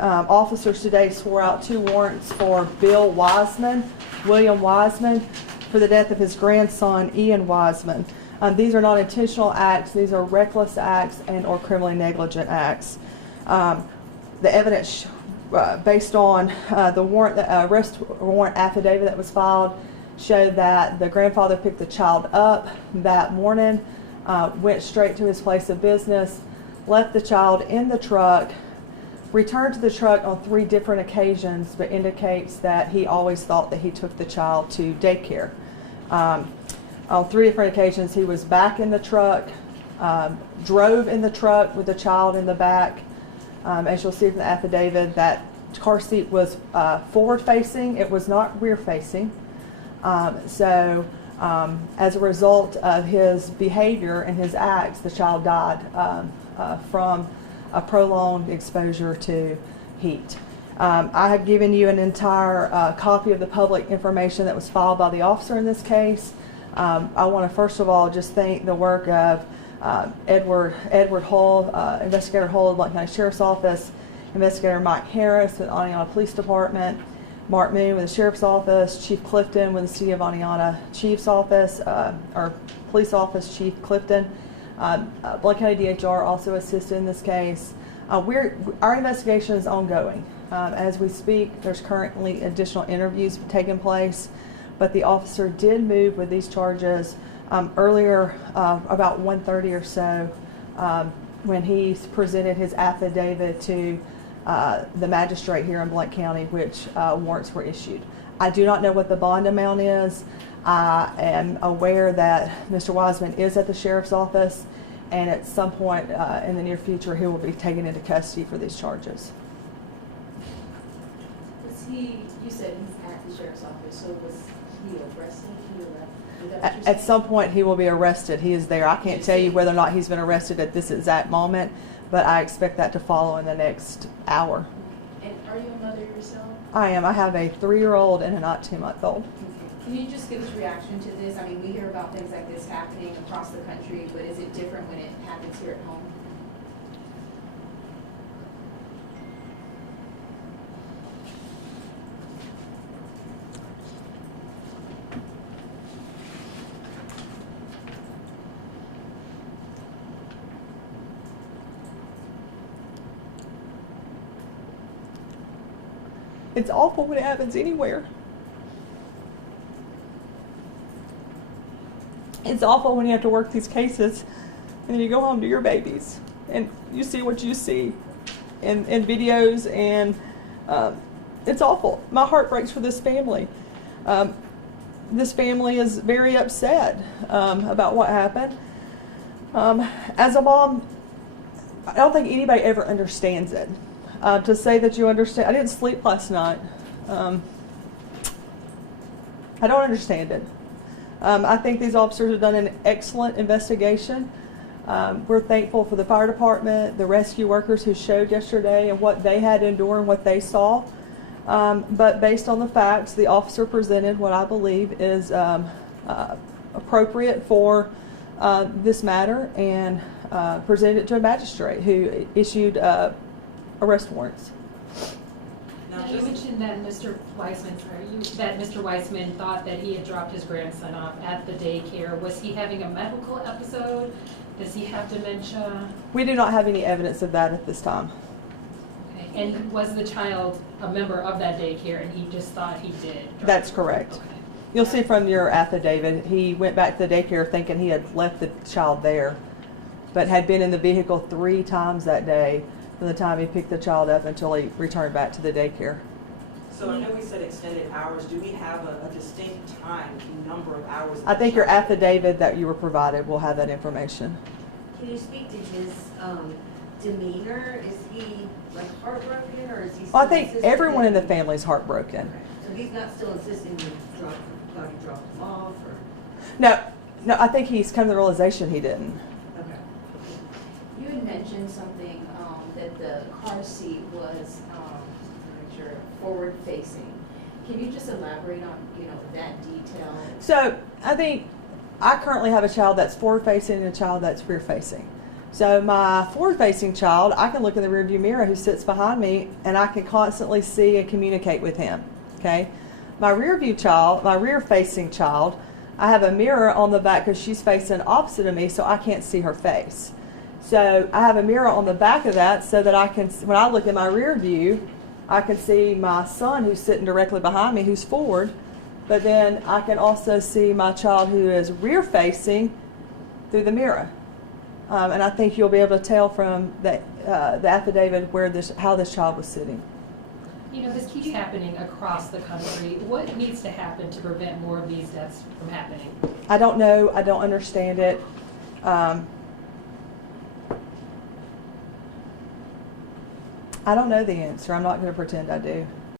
officers today swore out 2 warrants for William Wiesman, for the death of his grandson, Ian Wiesman. These are not intentional acts. These are reckless acts and or criminally negligent acts. The evidence based on the arrest warrant affidavit that was filed showed that the grandfather picked the child up that morning, went straight to his place of business, left the child in the truck, returned to the truck on 3 different occasions, but indicates that he always thought that he took the child to daycare. On 3 different occasions, he was back in the truck, drove in the truck with the child in the back. As you'll see from the affidavit, that car seat was forward-facing. It was not rear-facing. As a result of his behavior and his acts, the child died from a prolonged exposure to heat. I have given you an entire copy of the public information that was filed by the officer in this case. I want to first of all just thank the work of Edward Hull, Investigator Hull of Blount County Sheriff's Office, Investigator Mike Harris with Aniana Police Department, Mark Moon with the Sheriff's Office, Chief Clifton with the City of Aniana Chief's Office, or Police Office Chief Clifton. Blount County DHR also assisted in this case. Our investigation is ongoing. As we speak, there's currently additional interviews taking place, but the officer did move with these charges earlier, about 1:30 or so, when he presented his affidavit to the magistrate here in Blount County, which warrants were issued. I do not know what the bond amount is. I am aware that Mr. Wiesman is at the Sheriff's Office, and at some point in the near future he will be taken into custody for these charges. You said he's at the Sheriff's Office, so was he arrested? At some point he will be arrested. He is there. I can't tell you whether or not he's been arrested at this exact moment, but I expect that to follow in the next hour. And are you a mother yourself? I am. I have a 3-year-old and a 2-month-old. Can you just give us a reaction to this? I mean, we hear about things like this happening across the country, but is it different when it happens here at home? It's awful when it happens anywhere. It's awful when you have to work these cases and then you go home to your babies and you see what you see in videos, and it's awful. My heart breaks for this family. This family is very upset about what happened. As a mom, I don't think anybody ever understands it. To say that you understand, I didn't sleep last night. I don't understand it. I think these officers have done an excellent investigation. We're thankful for the fire department, the rescue workers who showed yesterday and what they had to endure and what they saw. But based on the facts, the officer presented what I believe is appropriate for this matter, and presented it to a magistrate who issued arrest warrants. Now, you mentioned that Mr. Wiesman thought that he had dropped his grandson off at the daycare. Was he having a medical episode? Does he have dementia? We do not have any evidence of that at this time. Okay. And was the child a member of that daycare and he just thought he did? That's correct. Okay. You'll see from your affidavit, he went back to the daycare thinking he had left the child there, but had been in the vehicle 3 times that day from the time he picked the child up until he returned back to the daycare. So I know we said extended hours. Do we have a distinct time, number of hours? I think your affidavit that you were provided will have that information. Can you speak to his demeanor? Is he like heartbroken, or is he still Well, I think everyone in the family is heartbroken. So he's not still insisting you drop him off, or? No, I think he's come to the realization he didn't. Okay. You had mentioned something that the car seat was forward facing. Can you just elaborate on that detail? So I think I currently have a child that's forward facing and a child that's rear facing. So my forward-facing child, I can look in the rearview mirror who sits behind me, and I can constantly see and communicate with him. Okay. My rear-facing child, I have a mirror on the back because she's facing opposite of me, so I can't see her face. So I have a mirror on the back of that so that I can, when I look in my rear view, I can see my son who's sitting directly behind me, who's forward, but then I can also see my child who is rear-facing through the mirror. And I think you'll be able to tell from the affidavit how this child was sitting. You know, this keeps happening across the country. What needs to happen to prevent more of these deaths from happening? I don't know. I don't understand it. I don't know the answer. I'm not going to pretend I do.